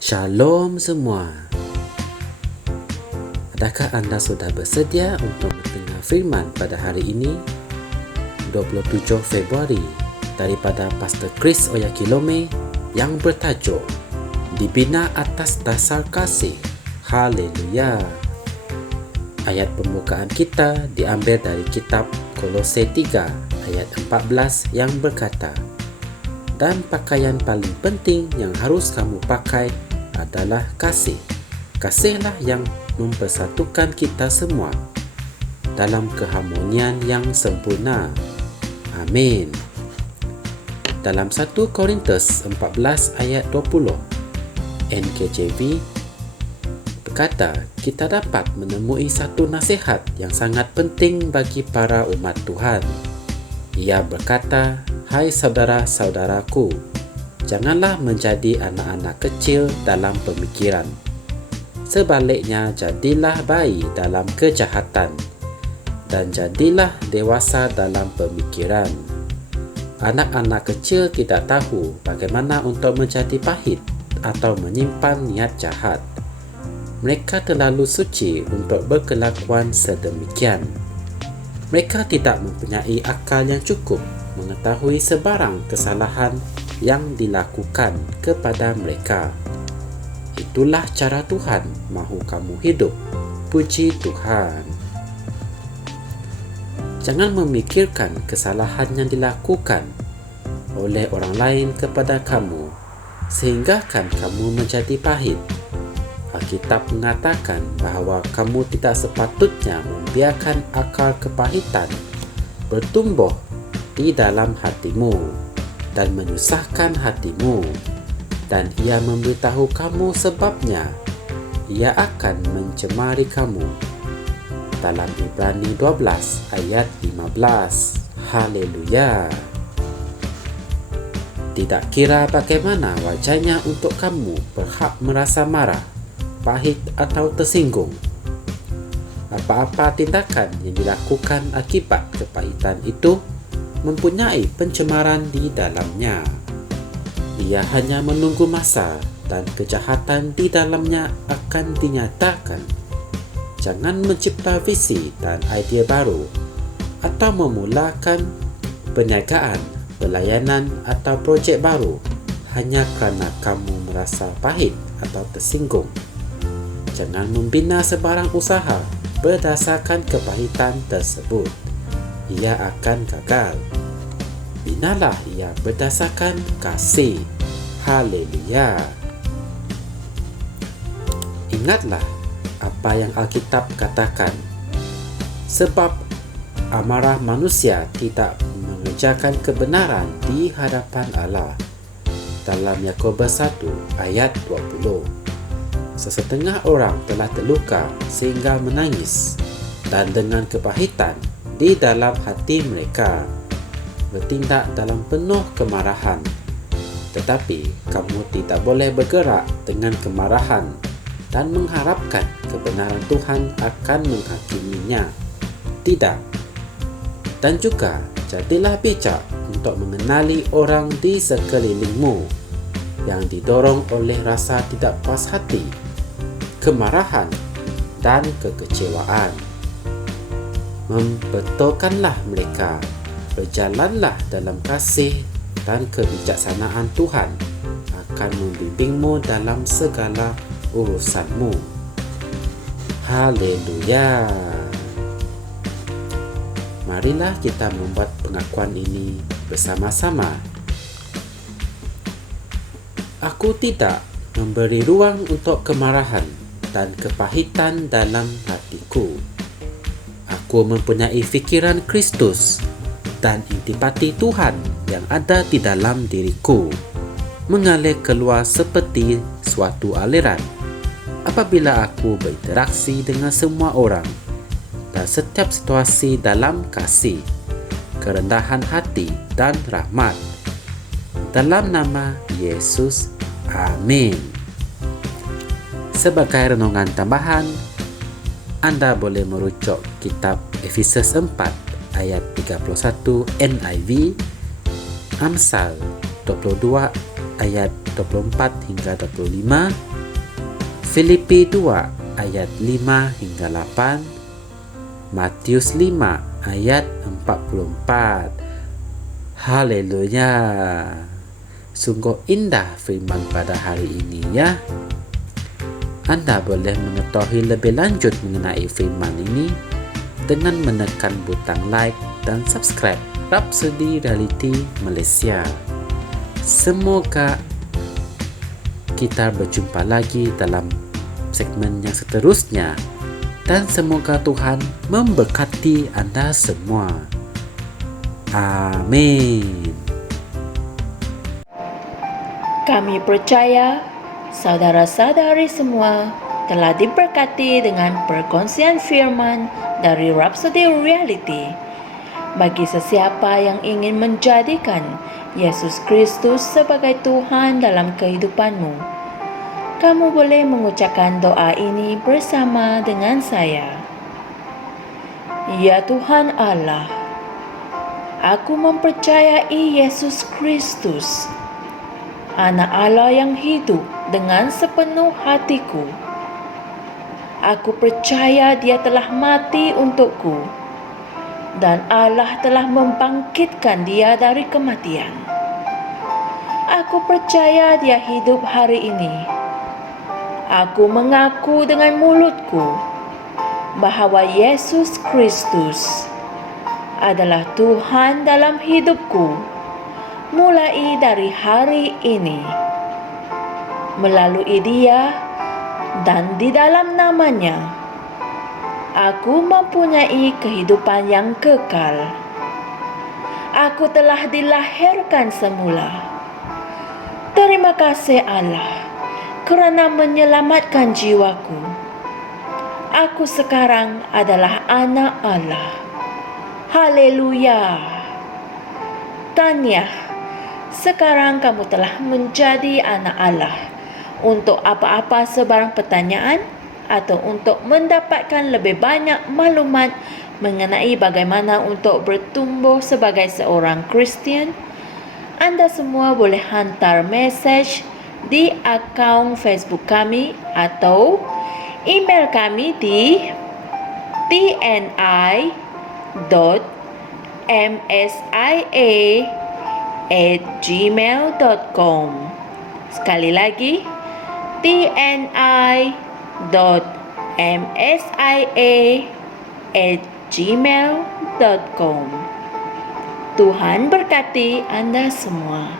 Shalom semua. Adakah anda sudah bersedia untuk mendengar firman pada hari ini, 27 Februari, daripada Pastor Chris Oyakilome yang bertajuk Dibina Atas Dasar Kasih. Haleluya. Ayat pembukaan kita diambil dari kitab Kolose 3 ayat 14 yang berkata, dan pakaian paling penting yang harus kamu pakai adalah kasih. Kasihlah yang mempersatukan kita semua dalam keharmonian yang sempurna. Amin. Dalam 1 Korintus 14 ayat 20, NKJV berkata, kita dapat menemui satu nasihat yang sangat penting bagi para umat Tuhan. Ia berkata, hai saudara-saudaraku, janganlah menjadi anak-anak kecil dalam pemikiran. Sebaliknya, jadilah bayi dalam kejahatan, dan jadilah dewasa dalam pemikiran. Anak-anak kecil tidak tahu bagaimana untuk menjadi pahit atau menyimpan niat jahat. Mereka terlalu suci untuk berkelakuan sedemikian. Mereka tidak mempunyai akal yang cukup mengetahui sebarang kesalahan yang dilakukan kepada mereka. Itulah cara Tuhan mahu kamu hidup. Puji Tuhan. Jangan memikirkan kesalahan yang dilakukan oleh orang lain kepada kamu sehinggakan kamu menjadi pahit. Alkitab mengatakan bahawa kamu tidak sepatutnya membiarkan akar kepahitan bertumbuh di dalam hatimu dan menyusahkan hatimu, dan ia memberitahu kamu sebabnya ia akan mencemari kamu. Dalam Ibrani 12 ayat 15. Haleluya. Tidak kira bagaimana wajahnya untuk kamu berhak merasa marah, pahit atau tersinggung. Apa-apa tindakan yang dilakukan akibat kepahitan itu mempunyai pencemaran di dalamnya. Ia hanya menunggu masa dan kejahatan di dalamnya akan dinyatakan. Jangan mencipta visi dan idea baru atau memulakan perniagaan, pelayanan atau projek baru hanya kerana kamu merasa pahit atau tersinggung. Jangan membina sebarang usaha berdasarkan kepahitan tersebut. Ia akan gagal. Binalah ia berdasarkan kasih. Haleluya. Ingatlah apa yang Alkitab katakan. Sebab amarah manusia tidak mengerjakan kebenaran di hadapan Allah. Dalam Yakobus 1 ayat 20. Sesetengah orang telah terluka sehingga menangis, dan dengan kepahitan di dalam hati mereka bertindak dalam penuh kemarahan. Tetapi kamu tidak boleh bergerak dengan kemarahan dan mengharapkan kebenaran Tuhan akan menghakiminya. Tidak. Dan juga jadilah bijak untuk mengenali orang di sekelilingmu yang didorong oleh rasa tidak puas hati, kemarahan dan kekecewaan. Membetulkanlah mereka, berjalanlah dalam kasih dan kebijaksanaan Tuhan akan membimbingmu dalam segala urusanmu. Haleluya. Marilah kita membuat pengakuan ini bersama-sama. Aku tidak memberi ruang untuk kemarahan dan kepahitan dalam hatiku. Aku mempunyai fikiran Kristus dan intipati Tuhan yang ada di dalam diriku mengalir keluar seperti suatu aliran apabila aku berinteraksi dengan semua orang dan setiap situasi dalam kasih, kerendahan hati dan rahmat. Dalam nama Yesus, amin. Sebagai renungan tambahan, Anda boleh merujuk kitab Efesus 4 ayat 31 NIV, Amsal 22 ayat 24 hingga 25, Filipi 2 ayat 5 hingga 8, Matius 5 ayat 44. Haleluya. Sungguh indah firman pada hari ini ya. Anda boleh mengetahui lebih lanjut mengenai firman ini dengan menekan butang like dan subscribe Rhapsody Reality Malaysia. Semoga kita berjumpa lagi dalam segmen yang seterusnya dan semoga Tuhan memberkati Anda semua. Amin. Kami percaya saudara-saudari semua telah diberkati dengan perkongsian firman dari Rhapsody Reality. Bagi sesiapa yang ingin menjadikan Yesus Kristus sebagai Tuhan dalam kehidupanmu, kamu boleh mengucapkan doa ini bersama dengan saya. Ya Tuhan Allah, aku mempercayai Yesus Kristus, Anak Allah yang hidup dengan sepenuh hatiku. Aku percaya Dia telah mati untukku dan Allah telah membangkitkan Dia dari kematian. Aku percaya Dia hidup hari ini. Aku mengaku dengan mulutku bahwa Yesus Kristus adalah Tuhan dalam hidupku mulai dari hari ini. Melalui Dia dan di dalam nama-Nya, aku mempunyai kehidupan yang kekal. Aku telah dilahirkan semula. Terima kasih Allah kerana menyelamatkan jiwaku. Aku sekarang adalah anak Allah. Haleluya. Tahniah, sekarang kamu telah menjadi anak Allah. Untuk apa-apa sebarang pertanyaan atau untuk mendapatkan lebih banyak maklumat mengenai bagaimana untuk bertumbuh sebagai seorang Kristian, Anda semua boleh hantar mesej di akaun Facebook kami atau email kami di tni.msia@gmail.com. Sekali lagi, tni.msia@gmail.com. Tuhan berkati Anda semua.